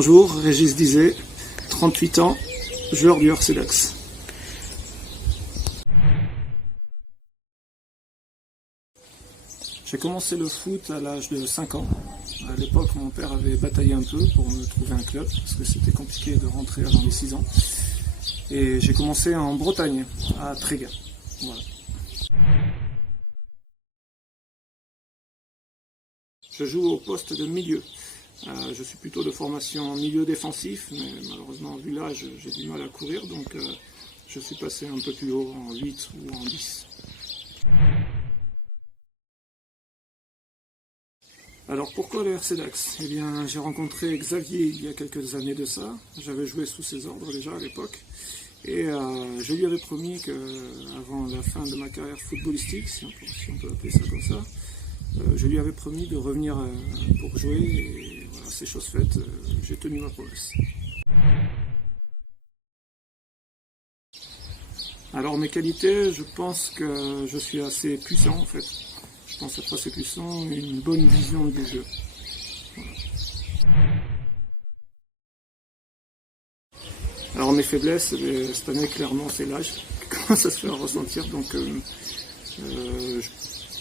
Bonjour, Régis Dizet, 38 ans, joueur du RC Dax. J'ai commencé le foot à l'âge de 5 ans. À l'époque, mon père avait bataillé un peu pour me trouver un club, parce que c'était compliqué de rentrer avant les 6 ans. Et j'ai commencé en Bretagne, à Tréguin. Voilà. Je joue au poste de milieu. Je suis plutôt de formation milieu défensif, mais malheureusement, vu l'âge, j'ai du mal à courir, donc je suis passé un peu plus haut, en 8 ou en 10. Alors pourquoi le RC Dax? Eh bien, j'ai rencontré Xavier il y a quelques années de ça. J'avais joué sous ses ordres déjà à l'époque. Et je lui avais promis qu'avant la fin de ma carrière footballistique, si on peut appeler ça comme ça, je lui avais promis de revenir pour jouer. Et voilà, c'est chose faite, j'ai tenu ma promesse. Alors mes qualités, je pense que je suis assez puissant en fait. Je pense être assez puissant, une bonne vision du jeu. Voilà. Alors mes faiblesses, cette année clairement c'est l'âge qui commence à se faire ressentir, donc je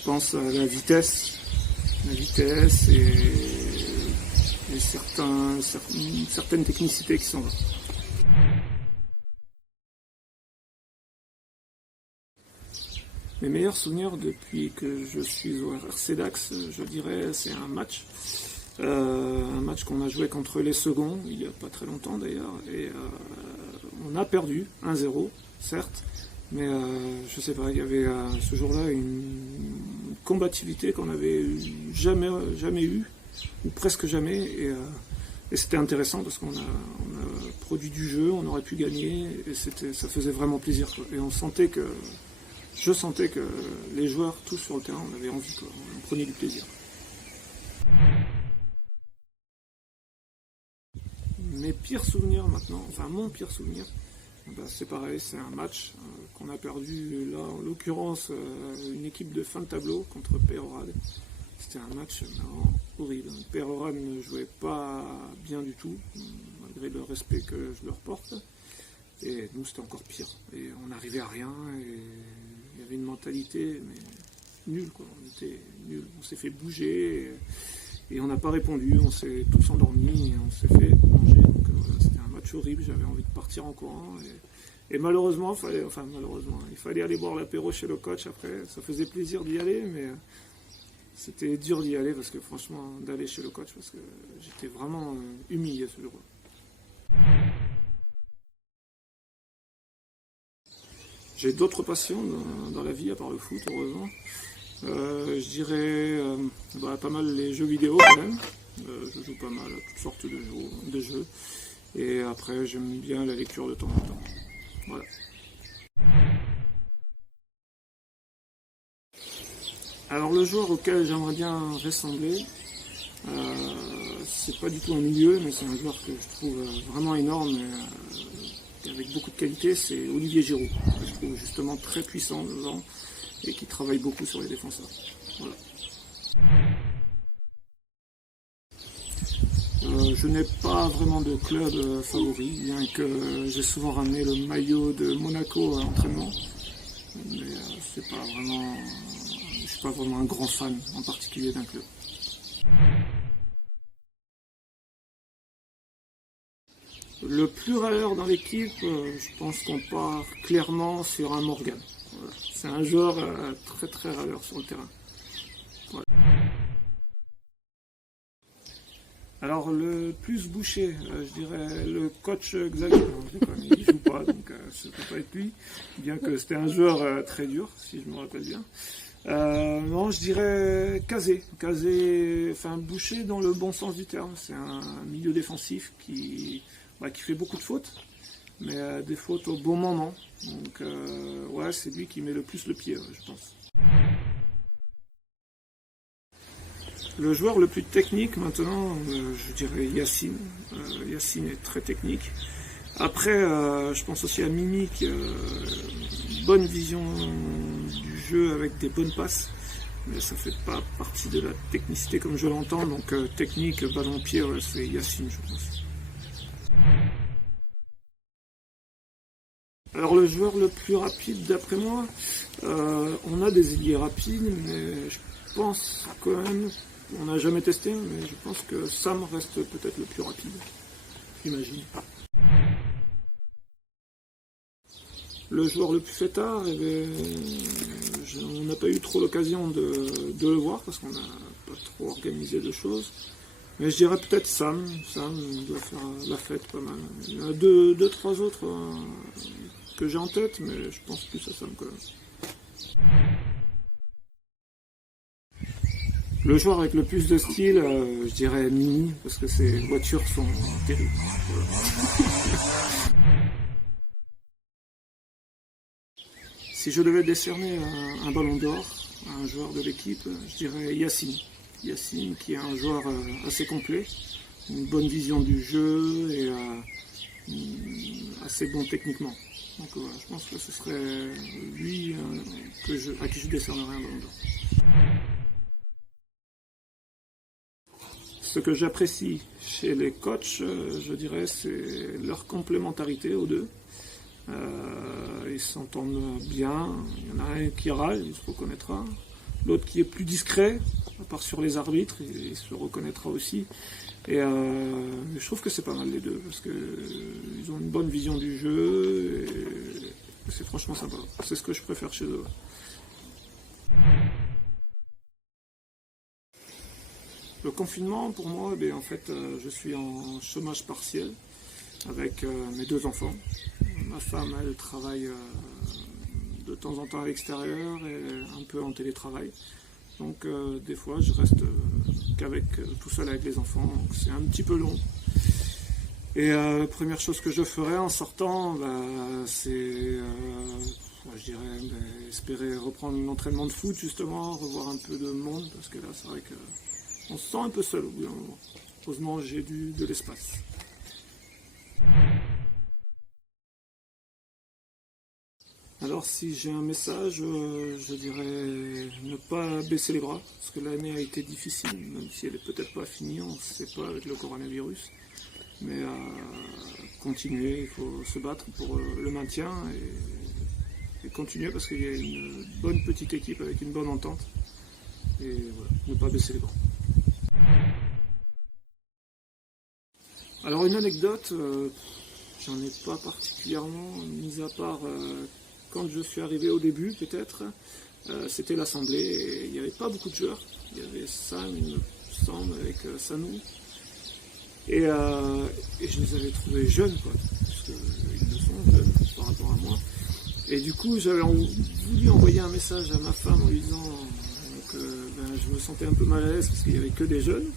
pense à la vitesse et certaines technicités qui sont là. Mes meilleurs souvenirs depuis que je suis au RC Dax, je dirais, c'est un match qu'on a joué contre les seconds, il n'y a pas très longtemps d'ailleurs, et on a perdu 1-0, certes, mais je sais pas, il y avait ce jour-là une combativité qu'on n'avait jamais eue, ou presque jamais, et c'était intéressant parce qu'on a produit du jeu, on aurait pu gagner, et ça faisait vraiment plaisir, quoi. Et je sentais que les joueurs, tous sur le terrain, on avait envie, quoi. On prenait du plaisir. Mes pires souvenirs maintenant, enfin mon pire souvenir, c'est pareil, c'est un match qu'on a perdu, là en l'occurrence une équipe de fin de tableau contre Peyrehorade. C'était un match horrible. Peyrehorade ne jouait pas bien du tout, malgré le respect que je leur porte. Et nous c'était encore pire. Et on n'arrivait à rien, et il y avait une mentalité mais nulle, quoi. On était nuls, on s'est fait bouger. Et on n'a pas répondu, on s'est tous endormis et on s'est fait manger. Donc voilà, c'était un match horrible, j'avais envie de partir en courant. Et malheureusement, il fallait aller boire l'apéro chez le coach après. Ça faisait plaisir d'y aller, mais c'était dur d'y aller parce que franchement, d'aller chez le coach, parce que j'étais vraiment humilié ce jour-là. J'ai d'autres passions dans la vie à part le foot, heureusement. Je dirais pas mal les jeux vidéo quand même. Je joue pas mal à toutes sortes de jeux. Et après j'aime bien la lecture de temps en temps. Voilà. Alors le joueur auquel j'aimerais bien ressembler, c'est pas du tout un milieu, mais c'est un joueur que je trouve vraiment énorme et avec beaucoup de qualité, c'est Olivier Giroud. Je trouve justement très puissant devant et qui travaille beaucoup sur les défenseurs. Voilà. Je n'ai pas vraiment de club favori, bien que j'ai souvent ramené le maillot de Monaco à l'entraînement. Mais je suis pas vraiment un grand fan en particulier d'un club. Le plus râleur dans l'équipe, je pense qu'on part clairement sur un Morgan. Voilà. C'est un joueur très très râleur sur le terrain. Voilà. Alors le plus bouché, je dirais le coach Xavier. Il joue pas, donc ça peut pas être lui, bien que c'était un joueur très dur, si je me rappelle bien. Non, je dirais Kazé, enfin bouché dans le bon sens du terme. C'est un milieu défensif qui fait beaucoup de fautes, mais des fautes au bon moment. Donc ouais, c'est lui qui met le plus le pied, je pense. Le joueur le plus technique maintenant, je dirais Yacine. Yacine est très technique. Après, je pense aussi à Mimi qui a une bonne vision du jeu avec des bonnes passes. Mais ça ne fait pas partie de la technicité comme je l'entends. Donc technique, ballon au pied, ouais, c'est Yacine, je pense. Alors le joueur le plus rapide d'après moi, on a des ailiers rapides, mais je pense quand même, on n'a jamais testé, mais je pense que Sam reste peut-être le plus rapide, j'imagine. Le joueur le plus fêtard, eh bien, on n'a pas eu trop l'occasion de le voir parce qu'on n'a pas trop organisé de choses. Mais je dirais peut-être Sam. Sam doit faire la fête pas mal. Il y en a deux, trois autres que j'ai en tête, mais je pense plus à Sam quand même. Le joueur avec le plus de style, je dirais Mini, parce que ses voitures sont terribles. Voilà. Si je devais décerner un ballon d'or à un joueur de l'équipe, je dirais Yacine. Yacine qui est un joueur assez complet, une bonne vision du jeu et assez bon techniquement. Donc voilà, je pense que ce serait lui à qui je décernerais un ballon d'or. Ce que j'apprécie chez les coachs, je dirais, c'est leur complémentarité aux deux. Ils s'entendent bien, il y en a un qui râle, il se reconnaîtra. L'autre qui est plus discret, à part sur les arbitres, il se reconnaîtra aussi. Et je trouve que c'est pas mal les deux, parce qu'ils ont une bonne vision du jeu, et c'est franchement sympa. C'est ce que je préfère chez eux. Le confinement, pour moi, eh bien, en fait, je suis en chômage partiel avec mes deux enfants. Ma femme, elle travaille de temps en temps à l'extérieur et un peu en télétravail. Donc des fois, je reste tout seul avec les enfants. Donc c'est un petit peu long. Et la première chose que je ferai en sortant, c'est, je dirais, espérer reprendre l'entraînement de foot justement, revoir un peu de monde, parce que là, c'est vrai qu'on se sent un peu seul au bout d'un moment. Heureusement, j'ai de l'espace. Alors si j'ai un message, je dirais ne pas baisser les bras, parce que l'année a été difficile, même si elle n'est peut-être pas finie, on ne sait pas avec le coronavirus. Mais continuer, il faut se battre pour le maintien et continuer parce qu'il y a une bonne petite équipe avec une bonne entente. Et voilà, ne pas baisser les bras. Alors une anecdote, j'en ai pas particulièrement, mis à part quand je suis arrivé au début peut-être, c'était l'assemblée et il n'y avait pas beaucoup de joueurs. Il y avait Sam, il me semble, avec Sanou. Et je les avais trouvés jeunes, quoi, parce qu'ils le sont jeunes par rapport à moi. Et du coup, j'avais voulu envoyer un message à ma femme en lui disant que je me sentais un peu mal à l'aise parce qu'il n'y avait que des jeunes.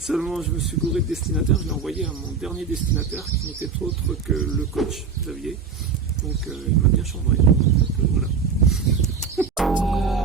Seulement, je me suis gouré de destinataire, je l'ai envoyé à mon dernier destinataire qui n'était autre que le coach Xavier. Donc, il m'a bien chambré. Donc, voilà.